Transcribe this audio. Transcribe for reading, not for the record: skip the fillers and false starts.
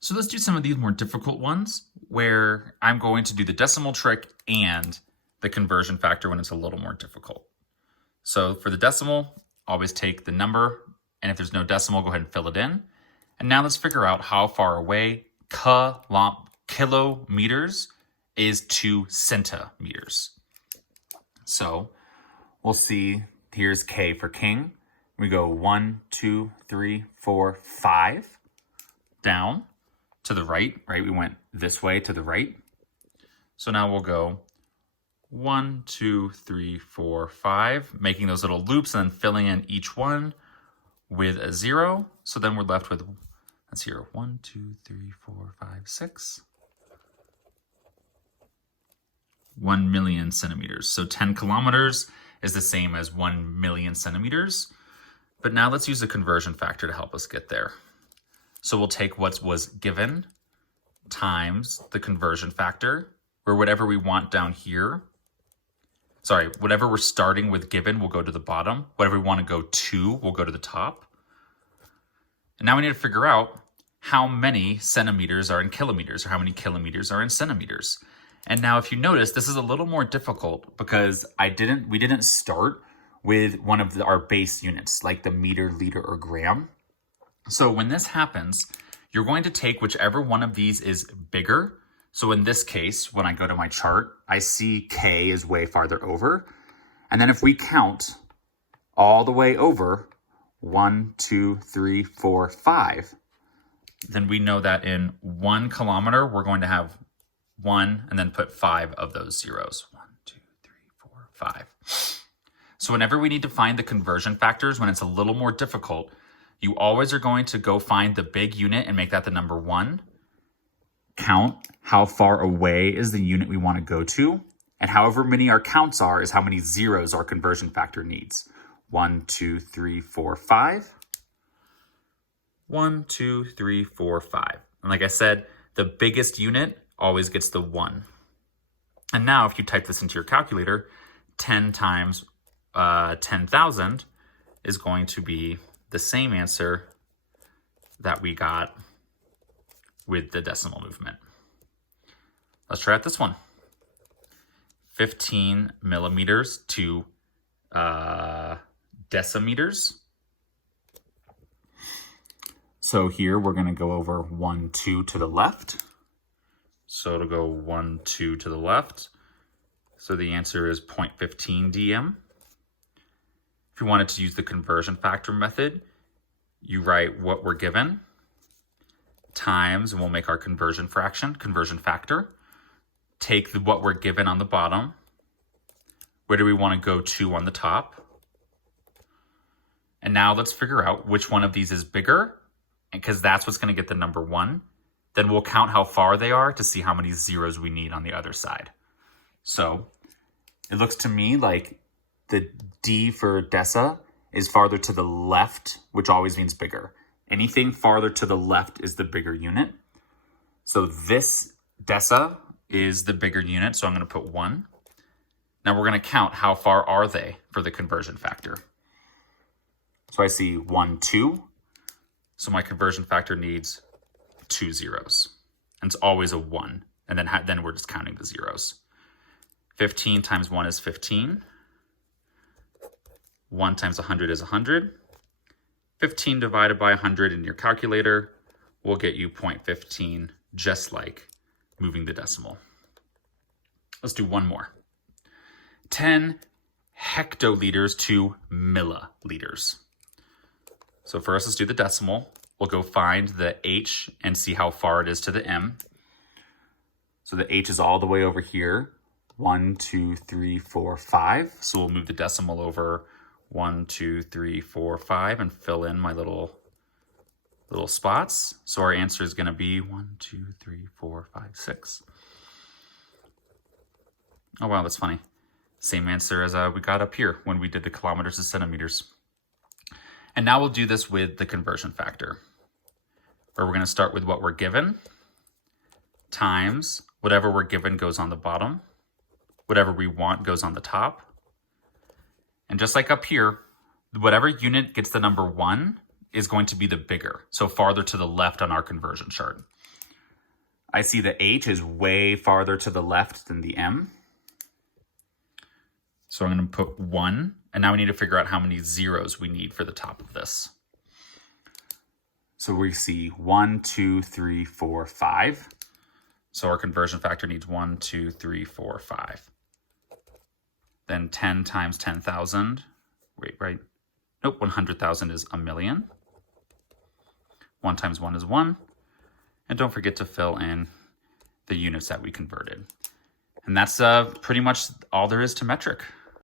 So let's do some of these more difficult ones where I'm going to do the decimal trick and the conversion factor when it's a little more difficult. So for the decimal, always take the number, and if there's no decimal, go ahead and fill it in. And now let's figure out how far away kilometers is to centimeters. So we'll see, here's K for king. We go 1, 2, 3, 4, 5 down to the right, right? We went this way to the right. So now we'll go 1, 2, 3, 4, 5, making those little loops and then filling in each one with a 0. So then we're left with, let's see here, 1, 2, 3, 4, 5, 6. 1 million centimeters. So 10 kilometers is the same as 1 million centimeters. But now let's use the conversion factor to help us get there. So we'll take what was given times the conversion factor, or whatever we want down here. Sorry, whatever we're starting with given will go to the bottom. Whatever we want to go to will go to the top. And now we need to figure out how many centimeters are in kilometers, or how many kilometers are in centimeters. And now if you notice, this is a little more difficult because we didn't start with one of our base units, like the meter, liter, or gram. So when this happens, you're going to take whichever one of these is bigger. So in this case, when I go to my chart, I see K is way farther over. And then if we count all the way over, 1, 2, 3, 4, 5, then we know that in 1 kilometer, we're going to have 1 and then put 5 of those zeros. 1, 2, 3, 4, 5. So whenever we need to find the conversion factors, when it's a little more difficult, you always are going to go find the big unit and make that the number 1. Count how far away is the unit we want to go to. And however many our counts are is how many zeros our conversion factor needs. 1, 2, 3, 4, 5. 1, 2, 3, 4, 5. And like I said, the biggest unit always gets the 1. And now if you type this into your calculator, 10 times 10,000 is going to be the same answer that we got with the decimal movement. Let's try out this one. 15 millimeters to decimeters. So here we're going to go over 1, 2 to the left. So it'll go 1, 2 to the left. So the answer is 0.15 dm. If you wanted to use the conversion factor method, you write what we're given times, and we'll make our conversion factor. Take what we're given on the bottom. Where do we want to go to on the top? And now let's figure out which one of these is bigger, because that's what's going to get the number 1. Then we'll count how far they are to see how many zeros we need on the other side. So it looks to me like the D for deci is farther to the left, which always means bigger. Anything farther to the left is the bigger unit. So this deci is the bigger unit, so I'm going to put 1. Now we're going to count how far are they for the conversion factor. So I see 1, 2. So my conversion factor needs 2 zeros. And it's always a 1. And then we're just counting the zeros. 15 times 1 is 15. 1 times 100 is 100. 15 divided by 100 in your calculator will get you 0.15, just like moving the decimal. Let's do one more. 10 hectoliters to milliliters. So first, let's do the decimal. We'll go find the H and see how far it is to the M. So the H is all the way over here. 1, 2, 3, 4, 5. So we'll move the decimal over 1, 2, 3, 4, 5 and fill in my little spots. So our answer is going to be 1, 2, 3, 4, 5, 6. Oh, wow, that's funny. Same answer as we got up here when we did the kilometers to centimeters. And now we'll do this with the conversion factor, where we're going to start with what we're given times whatever we're given goes on the bottom. Whatever we want goes on the top. And just like up here, whatever unit gets the number 1 is going to be the bigger, so farther to the left on our conversion chart. I see the H is way farther to the left than the M. So I'm going to put 1, and now we need to figure out how many zeros we need for the top of this. So we see 1, 2, 3, 4, 5. So our conversion factor needs 1, 2, 3, 4, 5. Then 10 times 10,000. Wait, right? Nope, 100,000 is a million. 1 times 1 is 1. And don't forget to fill in the units that we converted. And that's pretty much all there is to metric.